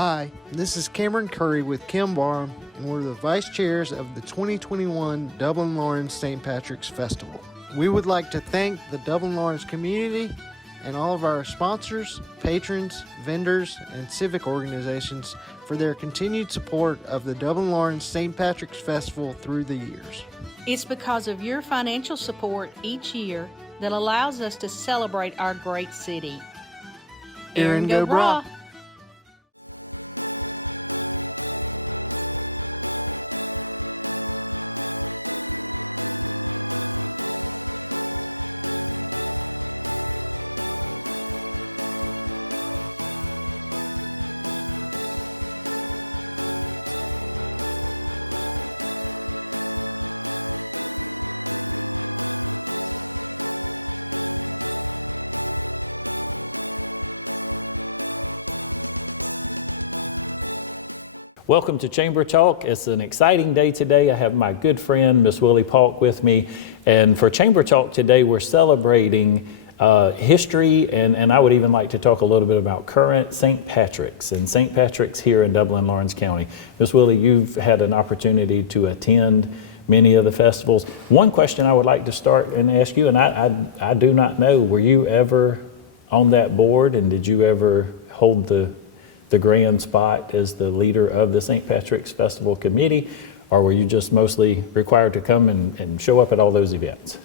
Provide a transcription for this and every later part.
Hi, this is Cameron Curry with Kim Barham, and we're the vice chairs of the 2021 Dublin Lawrence St. Patrick's Festival. We would like to thank the Dublin Lawrence community and all of our sponsors, patrons, vendors, and civic organizations for their continued support of the Dublin Lawrence St. Patrick's Festival through the years. It's because of your financial support each year that allows us to celebrate our great city. Erin go bragh! Welcome to Chamber Talk. It's an exciting day today. I have my good friend, Miss Willie Paulk, with me. And for Chamber Talk today, we're celebrating history, and I would even like to talk a little bit about current St. Patrick's and St. Patrick's here in Dublin, Lawrence County. Miss Willie, you've had an opportunity to attend many of the festivals. One question I would like to start and ask you, and I do not know, were you ever on that board, and did you ever hold the grand spot as the leader of the St. Patrick's Festival Committee, or were you just mostly required to come and show up at all those events?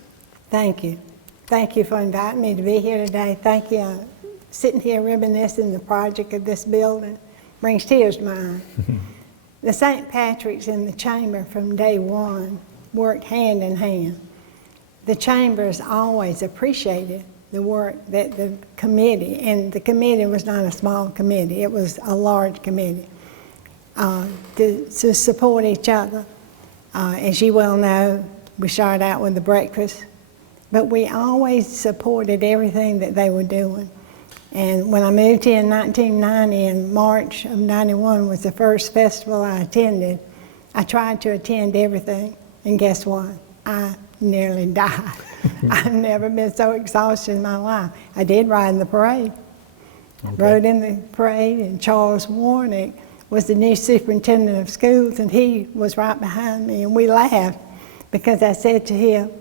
Thank you. Thank you for inviting me to be here today. Thank you. Sitting here reminiscing the project of this building brings tears to my eyes. The St. Patrick's and the Chamber from day one worked hand in hand. The Chamber has always appreciated the work that the committee, and the committee was not a small committee, it was a large committee, to support each other. As you well know, we started out with the breakfast, but we always supported everything that they were doing. And when I moved here in 1990, in March of 91 was the first festival I attended, I tried to attend everything, and guess what? I nearly died. I've never been so exhausted in my life. I did ride in the parade. Okay. Rode in the parade, and Charles Warnick was the new superintendent of schools, and he was right behind me, and we laughed because I said to him,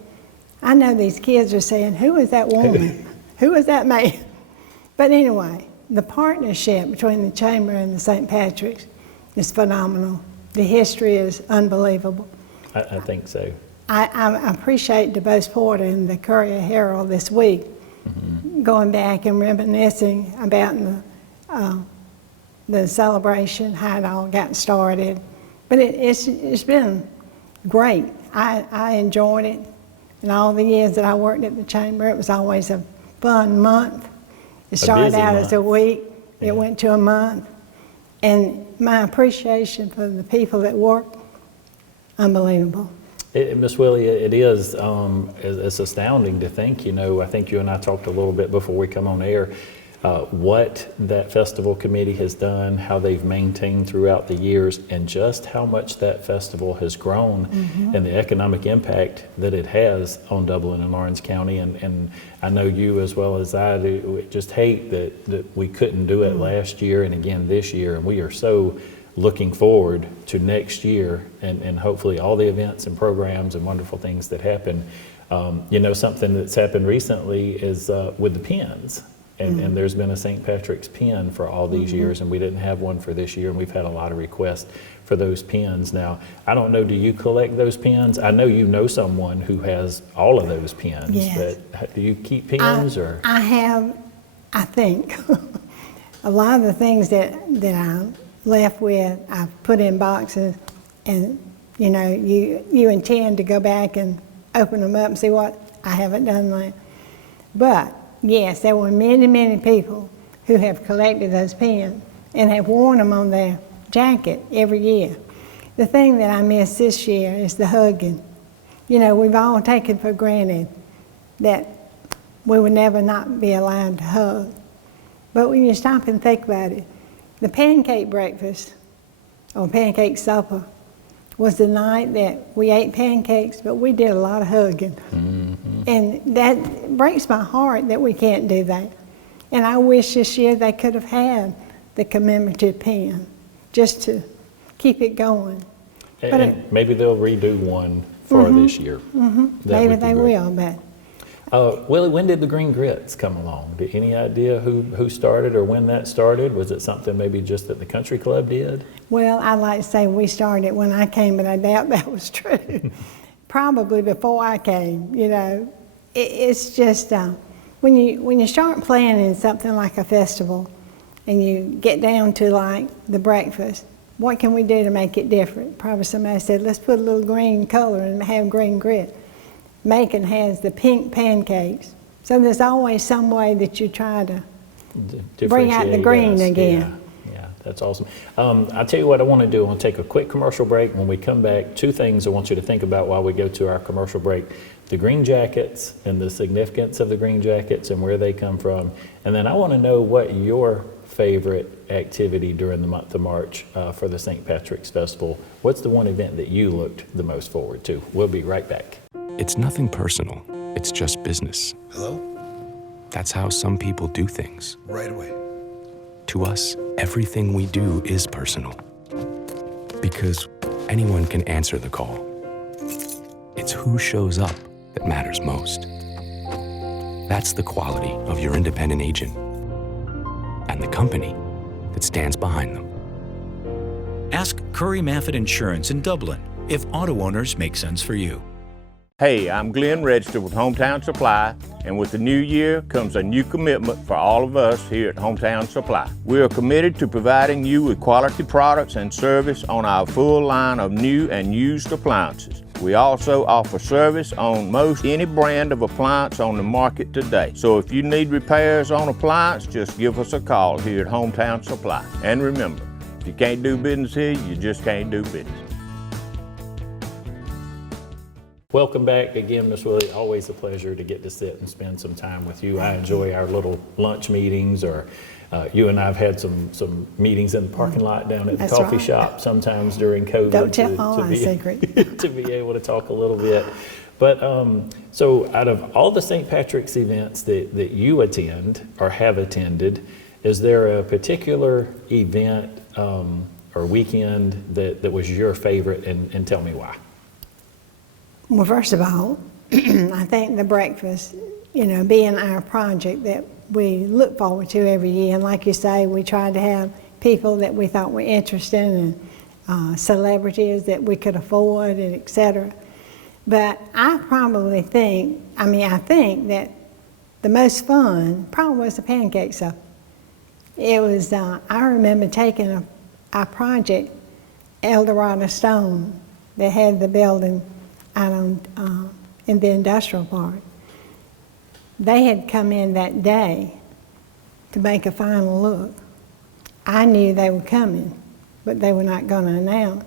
I know these kids are saying, who is that woman? Who is that man? But anyway, the partnership between the Chamber and the St. Patrick's is phenomenal. The history is unbelievable. I think so. I appreciate DuBose Porter and the Courier Herald this week, going back and reminiscing about the celebration, how it all got started. But it's been great. I enjoyed it. In all the years that I worked at the Chamber, it was always a fun month. It started out as a week, it went to a month. And my appreciation for the people that work, unbelievable. Miss Willie, it is, it's astounding to think, I think you and I talked a little bit before we come on air, what that festival committee has done, how they've maintained throughout the years, and just how much that festival has grown and the economic impact that it has on Dublin and Lawrence County. And I know you as well as I do just hate that we couldn't do it last year and again this year, and we are so looking forward to next year and hopefully all the events and programs and wonderful things that happen. Something that's happened recently is with the pins. And there's been a St. Patrick's pin for all these years, and we didn't have one for this year, and we've had a lot of requests for those pins. Now, I don't know, do you collect those pins? I know you know someone who has all of those pins, yes. But do you keep pins? I have, I think, a lot of the things that I'm left with, I've put in boxes, and you intend to go back and open them up and see what. I haven't done that. But yes, there were many, many people who have collected those pins and have worn them on their jacket every year. The thing that I miss this year is the hugging. We've all taken for granted that we would never not be allowed to hug. But when you stop and think about it, the pancake breakfast, or pancake supper, was the night that we ate pancakes, but we did a lot of hugging. And that breaks my heart that we can't do that. And I wish this year they could have had the commemorative pin, just to keep it going. But And maybe they'll redo one for this year. maybe they will, but Willie, when did the Green Grits come along? Any idea who started or when that started? Was it something maybe just that the country club did? well, I'd like to say we started when I came, but I doubt that was true. Probably before I came, you know. It's just, when you start planning something like a festival and you get down to like the breakfast, what can we do to make it different? Probably somebody said, let's put a little green color and have green grit. Macon has the pink pancakes. So there's always some way that you try to bring out the Differentiate green us. again. Yeah, that's awesome. I'll tell you what I want to do. I want to take a quick commercial break. When we come back, 2 things I want you to think about while we go to our commercial break. The green jackets and the significance of the green jackets and where they come from. And then I want to know what your favorite activity during the month of March for the St. Patrick's Festival. What's the one event that you looked the most forward to? We'll be right back. It's nothing personal. It's just business. Hello? That's how some people do things. Right away. To us, everything we do is personal. Because anyone can answer the call. It's who shows up that matters most. That's the quality of your independent agent and the company that stands behind them. Ask Curry Maffitt Insurance in Dublin if auto owners make sense for you. Hey, I'm Glenn Register with Hometown Supply, and with the new year comes a new commitment for all of us here at Hometown Supply. We are committed to providing you with quality products and service on our full line of new and used appliances. We also offer service on most any brand of appliance on the market today. So if you need repairs on appliance, just give us a call here at Hometown Supply. And remember, if you can't do business here, you just can't do business. Welcome back again, Miss Willie. Always a pleasure to get to sit and spend some time with you. I enjoy our little lunch meetings, or you and I have had some meetings in the parking lot down at the That's coffee right. shop sometimes during COVID. Don't tell all our secret. To be able to talk a little bit. But so out of all the St. Patrick's events that you attend or have attended, is there a particular event or weekend that was your favorite, and tell me why? Well, first of all, I think the breakfast, you know, being our project that we look forward to every year. And like you say, we tried to have people that we thought were interesting and celebrities that we could afford and et cetera. But I probably think, I think that the most fun probably was the pancake supper. It was, I remember taking our project, Eldorado Stone, that had the building out on, in the industrial park. They had come in that day to make a final look. I knew they were coming, but they were not going to announce.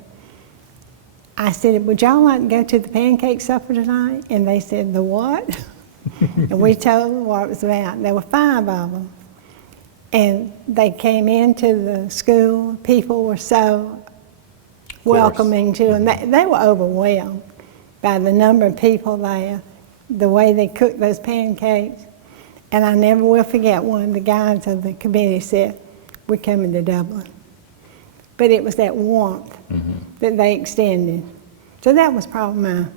I said, would y'all like to go to the pancake supper tonight? And they said, the what? And we told them what it was about. There were 5 of them. And they came into the school. People were so welcoming to them. They were overwhelmed by the number of people there, the way they cooked those pancakes. And I never will forget, one of the guys of the committee said, we're coming to Dublin. But it was that warmth that they extended. So that was probably mine.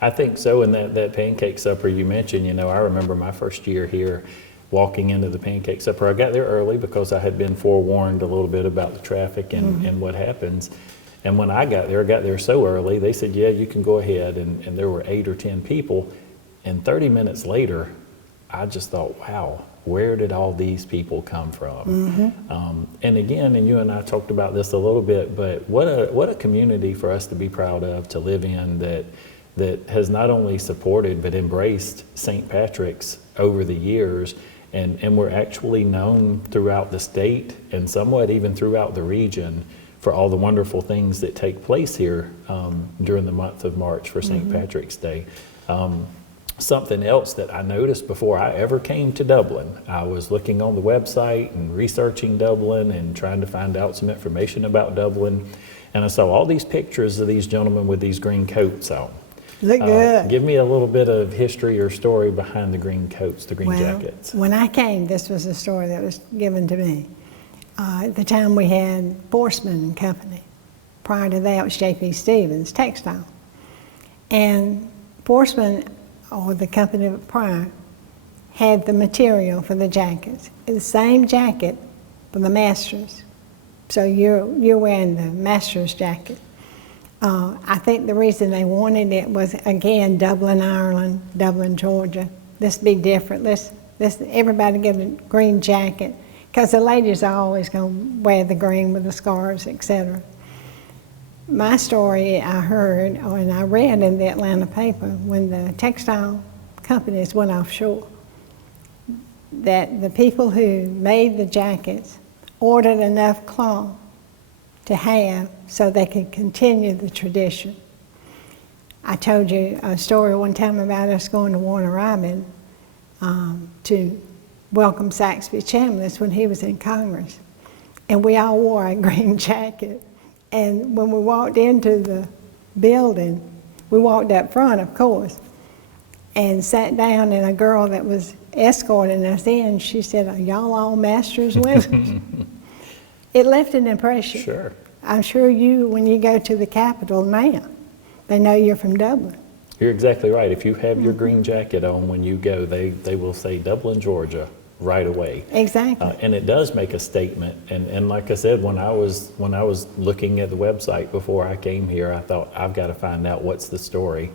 I think so. And that pancake supper you mentioned, you know, I remember my first year here walking into the pancake supper. I got there early because I had been forewarned a little bit about the traffic and what happens. And when I got there so early, they said, yeah, you can go ahead. And there were 8 or 10 people. And 30 minutes later, I just thought, wow, where did all these people come from? And again, and you and I talked about this a little bit, but what a community for us to be proud of, to live in, that has not only supported but embraced St. Patrick's over the years. And we're actually known throughout the state and somewhat even throughout the region for all the wonderful things that take place here during the month of March for St. Patrick's Day. Something else that I noticed before I ever came to Dublin, I was looking on the website and researching Dublin and trying to find out some information about Dublin, and I saw all these pictures of these gentlemen with these green coats on. Look good. Give me a little bit of history or story behind the green coats, the green jackets. When I came, this was a story that was given to me. At the time we had Forsman Company. Prior to that it was J.P. Stevens Textile. And Forsman, or the company prior, had the material for the jackets. It's the same jacket for the masters. So you're wearing the master's jacket. I think the reason they wanted it was, again, Dublin, Ireland, Dublin, Georgia. This be different. Everybody get a green jacket, because the ladies are always going to wear the green with the scarves, etc. My story I heard, and I read in the Atlanta paper, when the textile companies went offshore, that the people who made the jackets ordered enough cloth to have so they could continue the tradition. I told you a story one time about us going to Warner Robin to welcome Saxby Chambliss when he was in Congress. And we all wore a green jacket. And when we walked into the building, we walked up front, of course, and sat down, and a girl that was escorting us in, she said, "Are y'all all masters women?" It left an impression. Sure. I'm sure when you go to the Capitol now, they know you're from Dublin. You're exactly right. If you have your green jacket on when you go, they will say Dublin, Georgia, right away. Exactly. And it does make a statement. And like I said, when I was looking at the website before I came here, I thought, I've got to find out what's the story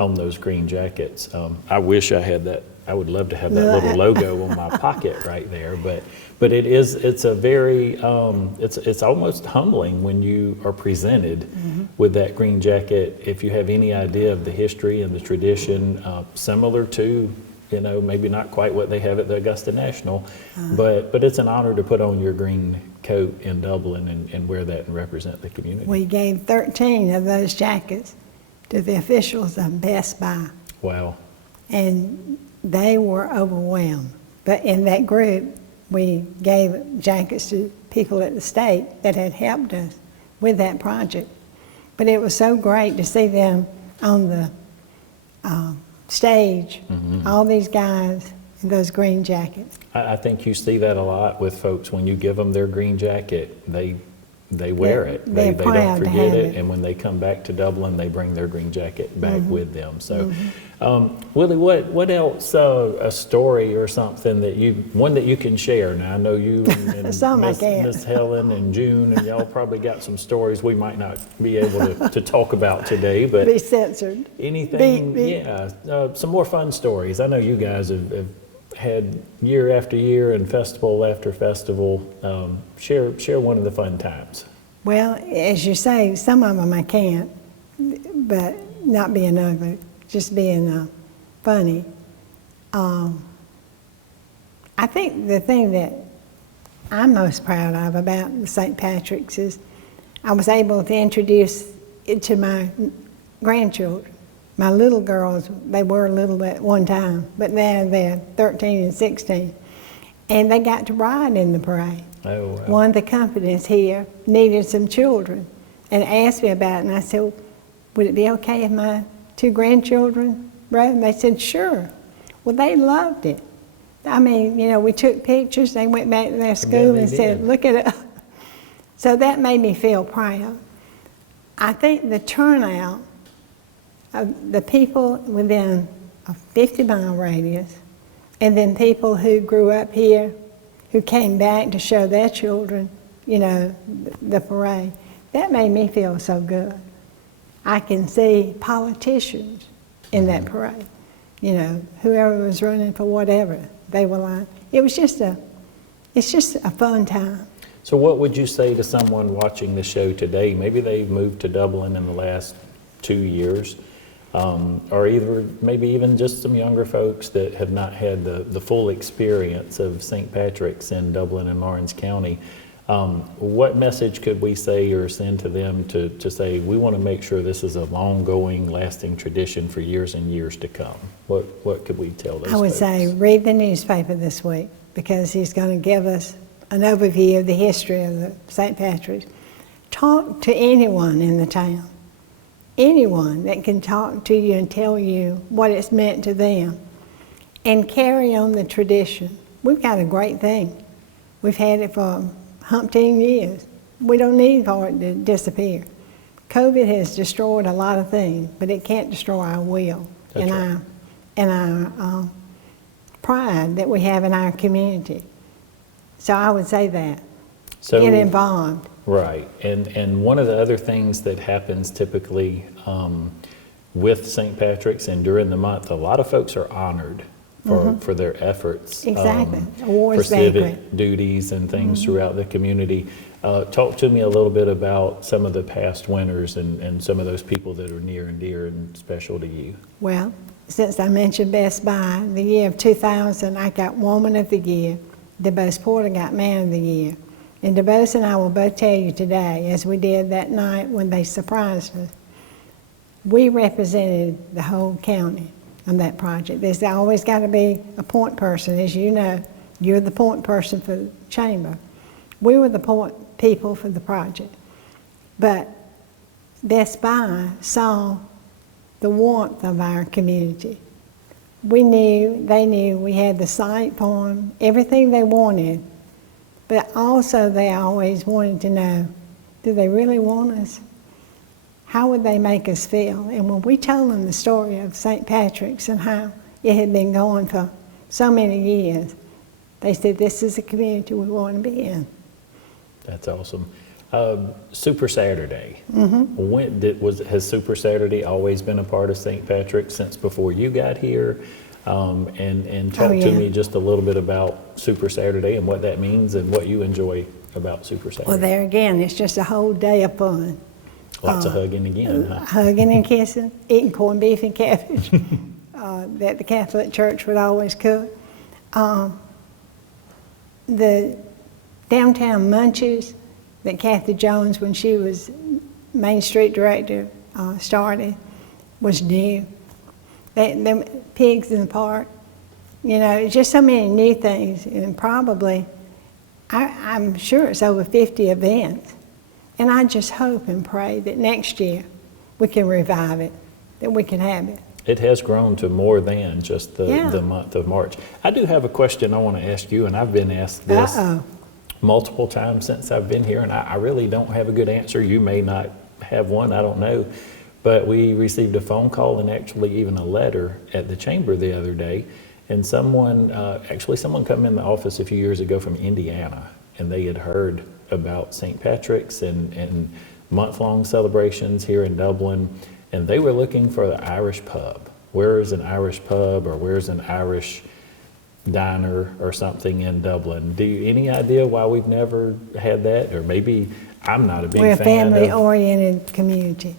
on those green jackets. I wish I had that. I would love to have that little logo on my pocket right there. But it's a very, it's almost humbling when you are presented with that green jacket. If you have any idea of the history and the tradition, similar to, maybe not quite what they have at the Augusta National, but it's an honor to put on your green coat in Dublin and wear that and represent the community. We gave 13 of those jackets to the officials of Best Buy. Wow. And they were overwhelmed. But in that group, we gave jackets to people at the state that had helped us with that project. But it was so great to see them on the stage, all these guys in those green jackets. I think you see that a lot with folks. When you give them their green jacket, they wear it. They don't forget it. And when they come back to Dublin, they bring their green jacket back with them. So, Willie, what else, a story or something one that you can share? Now, I know you and Miss Helen and June, and y'all probably got some stories we might not be able to talk about today, but be censored. Anything, some more fun stories. I know you guys have had year after year and festival after festival. Share one of the fun times. Well, as you say, some of them I can't, but not being ugly, just being funny. I think the thing that I'm most proud of about St. Patrick's is I was able to introduce it to my grandchildren. My little girls, they were little at one time, but now they're 13 and 16. And they got to ride in the parade. Oh, wow. One of the companies here needed some children and asked me about it. And I said, would it be okay if my 2 grandchildren rode? And they said, sure. Well, they loved it. I mean, we took pictures. They went back to their school and said, look at it. So that made me feel proud. I think the turnout of the people within a 50-mile radius, and then people who grew up here, who came back to show their children, the parade, that made me feel so good. I can see politicians in that parade, whoever was running for whatever, they were like, it's just a fun time. So what would you say to someone watching the show today? Maybe they've moved to Dublin in the last 2 years, or maybe even just some younger folks that have not had the full experience of St. Patrick's in Dublin and Lawrence County. What message could we say or send to them to say, we want to make sure this is a long-going, lasting tradition for years and years to come? What could we tell those I would folks? say read the newspaper this week, because he's going to give us an overview of the history of the St. Patrick's. Talk to anyone in the town. Anyone that can talk to you and tell you what it's meant to them, and carry on the tradition. We've got a great thing. We've had it for umpteen years. We don't need for it to disappear. COVID has destroyed a lot of things, but it can't destroy our will That's right. and our pride that we have in our community. So I would say that. So, Get involved. Right, and one of the other things that happens typically with St. Patrick's and during the month, a lot of folks are honored for their efforts. Exactly. For Awards civic banquet. duties and things throughout the community. Talk to me a little bit about some of the past winners and some of those people that are near and dear and special to you. Well, since I mentioned Best Buy, the year of 2000, I got Woman of the Year. DeBose Porter got Man of the Year. And DeBose and I will both tell you today, as we did that night when they surprised us, we represented the whole county on that project. There's always got to be a point person, as you know. You're the point person for the chamber. We were the point people for the project. But Best Buy saw the warmth of our community. They knew we had the site for them, everything they wanted. But also they always wanted to know, do they really want us? How would they make us feel? And when we told them the story of St. Patrick's and how it had been going for so many years, they said, this is the community we want to be in. That's awesome. Super Saturday. Has Super Saturday always been a part of St. Patrick's since before you got here? And talk to me just a little bit about Super Saturday and what that means and what you enjoy about Super Saturday. Well, there again, it's just a whole day of fun. Lots of hugging again, huh? Hugging and kissing, eating corned beef and cabbage that the Catholic Church would always cook. The downtown munches that Kathy Jones, when she was Main Street Director, started was new. Them pigs in the park, you know, just so many new things, and probably, I'm sure it's over 50 events. And I just hope and pray that next year we can revive it, that we can have it. It has grown to more than just the month of March. I do have a question I want to ask you, and I've been asked this multiple times since I've been here, and I really don't have a good answer. You may not have one, I don't know. But we received a phone call and actually even a letter at the chamber the other day, and someone come in the office a few years ago from Indiana, and they had heard about St. Patrick's and month-long celebrations here in Dublin, and they were looking for the Irish pub. Where is an Irish pub, or where's an Irish diner or something in Dublin? Any idea why we've never had that? Or maybe I'm not a big fan of... We're a family-oriented community.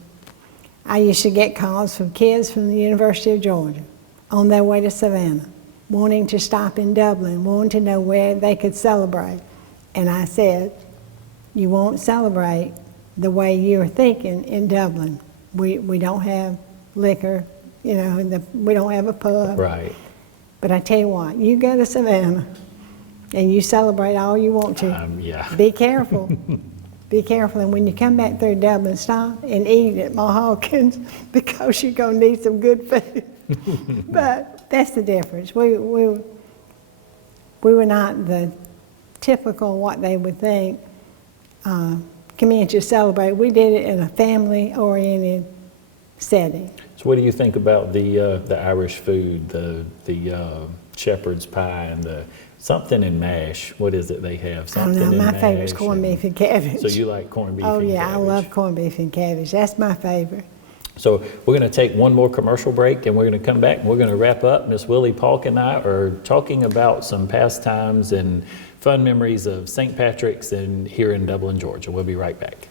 I used to get calls from kids from the University of Georgia on their way to Savannah, wanting to stop in Dublin, wanting to know where they could celebrate. And I said, you won't celebrate the way you're thinking in Dublin. We don't have liquor, you know, we don't have a pub. Right. But I tell you what, you go to Savannah and you celebrate all you want to. Yeah. Be careful. Be careful, and when you come back through Dublin, stop and eat at Ma Hawkins because you're going to need some good food. But that's the difference. We were not the typical what they would think community to celebrate. We did it in a family-oriented setting. So what do you think about the Irish food, the shepherd's pie and the something in mash? What is it they have? Something I don't know, in my favorite's corned beef and cabbage. So you like corned beef and and cabbage? Oh yeah, cabbage. I love corned beef and cabbage. That's my favorite. So we're going to take one more commercial break, and we're going to come back and we're going to wrap up. Miss Willie, Paulk, and I are talking about some pastimes and fun memories of St. Patrick's and here in Dublin, Georgia. We'll be right back.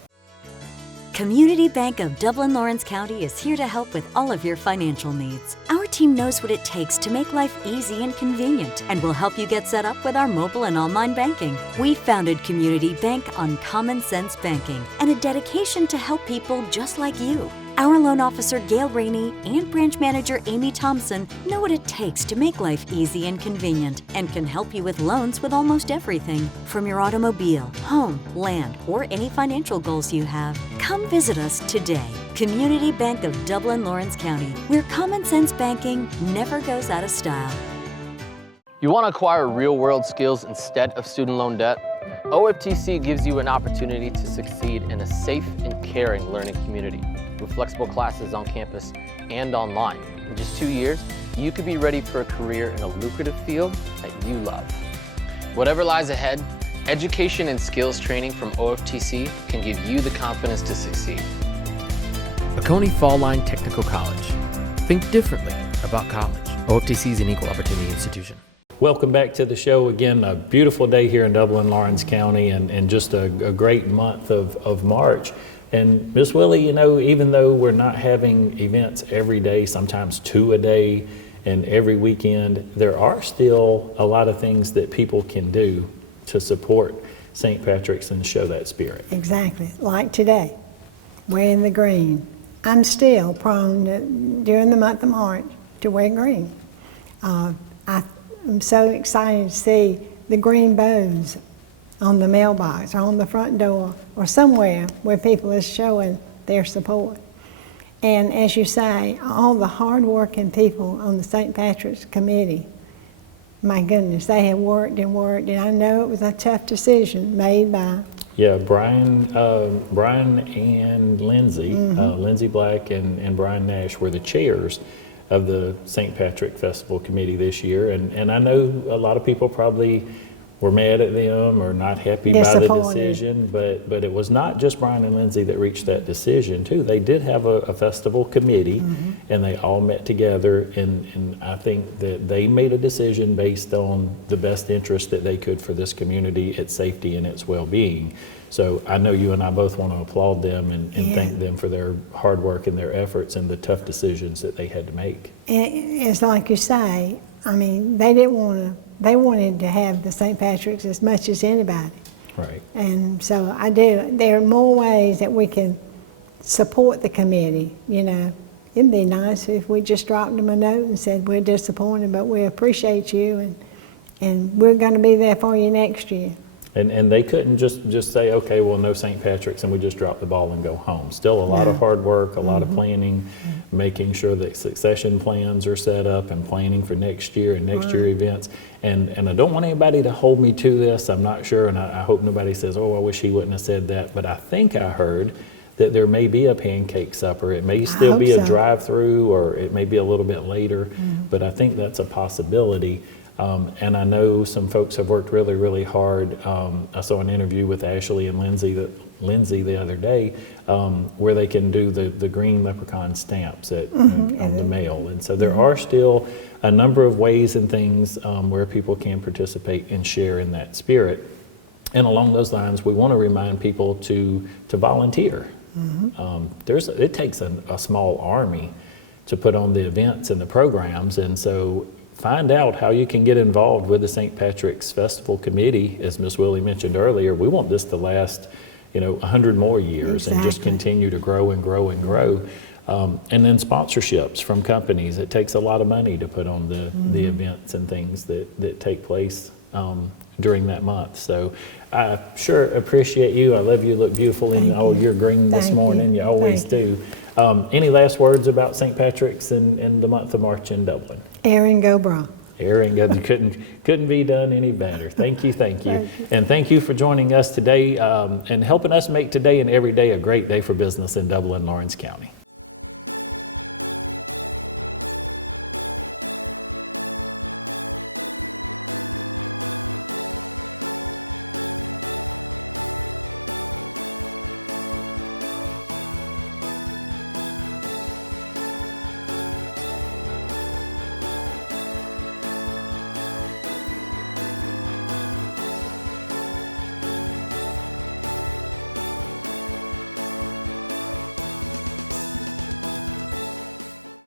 Community Bank of Dublin Lawrence County is here to help with all of your financial needs. Our team knows what it takes to make life easy and convenient, and will help you get set up with our mobile and online banking. We founded Community Bank on common sense banking and a dedication to help people just like you. Our loan officer Gail Rainey and branch manager Amy Thompson know what it takes to make life easy and convenient, and can help you with loans with almost everything, from your automobile, home, land, or any financial goals you have. Come visit us today. Community Bank of Dublin Lawrence County, where common sense banking never goes out of style. You want to acquire real-world skills instead of student loan debt? OFTC gives you an opportunity to succeed in a safe and caring learning community with flexible classes on campus and online. In just 2 years, you could be ready for a career in a lucrative field that you love. Whatever lies ahead, education and skills training from OFTC can give you the confidence to succeed. Oconee Fall Line Technical College. Think differently about college. OFTC is an equal opportunity institution. Welcome back to the show. Again, a beautiful day here in Dublin, Lawrence County, and just a great month of March. And Miss Willie, you know, even though we're not having events every day, sometimes 2 a day, and every weekend, there are still a lot of things that people can do to support St. Patrick's and show that spirit. Exactly, like today, wearing the green. I'm still prone during the month of March to wear green. I'm so excited to see the green bows on the mailbox or on the front door or somewhere where people are showing their support. And as you say, all the hard-working people on the St. Patrick's Committee, my goodness, they have worked and worked, and I know it was a tough decision made by... Yeah, Brian and Lindsay, Lindsay Black and Brian Nash were the chairs of the St. Patrick Festival Committee this year, and I know a lot of people probably were mad at them or not happy by the decision, but it was not just Brian and Lindsay that reached that decision too. They did have a festival committee, and they all met together, and I think that they made a decision based on the best interest that they could for this community, its safety and its well-being. So I know you and I both want to applaud them and thank them for their hard work and their efforts and the tough decisions that they had to make. It's like you say, I mean, they wanted to have the St. Patrick's as much as anybody. Right. And so there are more ways that we can support the committee, you know. It'd be nice if we just dropped them a note and said, we're disappointed, but we appreciate you and we're going to be there for you next year. And they couldn't just say, okay, well, no St. Patrick's, and we just drop the ball and go home. Still a lot of hard work, a lot of planning, making sure that succession plans are set up and planning for next year and next year events. And I don't want anybody to hold me to this. I'm not sure, and I hope nobody says, oh, I wish he wouldn't have said that. But I think I heard that there may be a pancake supper. It may still be a drive-through, or it may be a little bit later, but I think that's a possibility. And I know some folks have worked really, really hard. I saw an interview with Ashley and Lindsay the other day where they can do the green leprechaun stamps on the mail. And so there are still a number of ways and things where people can participate and share in that spirit. And along those lines, we want to remind people to volunteer. It takes a small army to put on the events and the programs, and so find out how you can get involved with the St. Patrick's Festival Committee. As Ms. Willie mentioned earlier, we want this to last, 100 more years and just continue to grow and grow and grow. And then sponsorships from companies. It takes a lot of money to put on the events and things that take place during that month. So I sure appreciate you. I love you. Look beautiful in all your green this morning. You always do. Any last words about St. Patrick's in the month of March in Dublin? Aaron, go bra. Aaron, you couldn't be done any better. Thank you. And thank you for joining us today and helping us make today and every day a great day for business in Dublin, Lawrence County.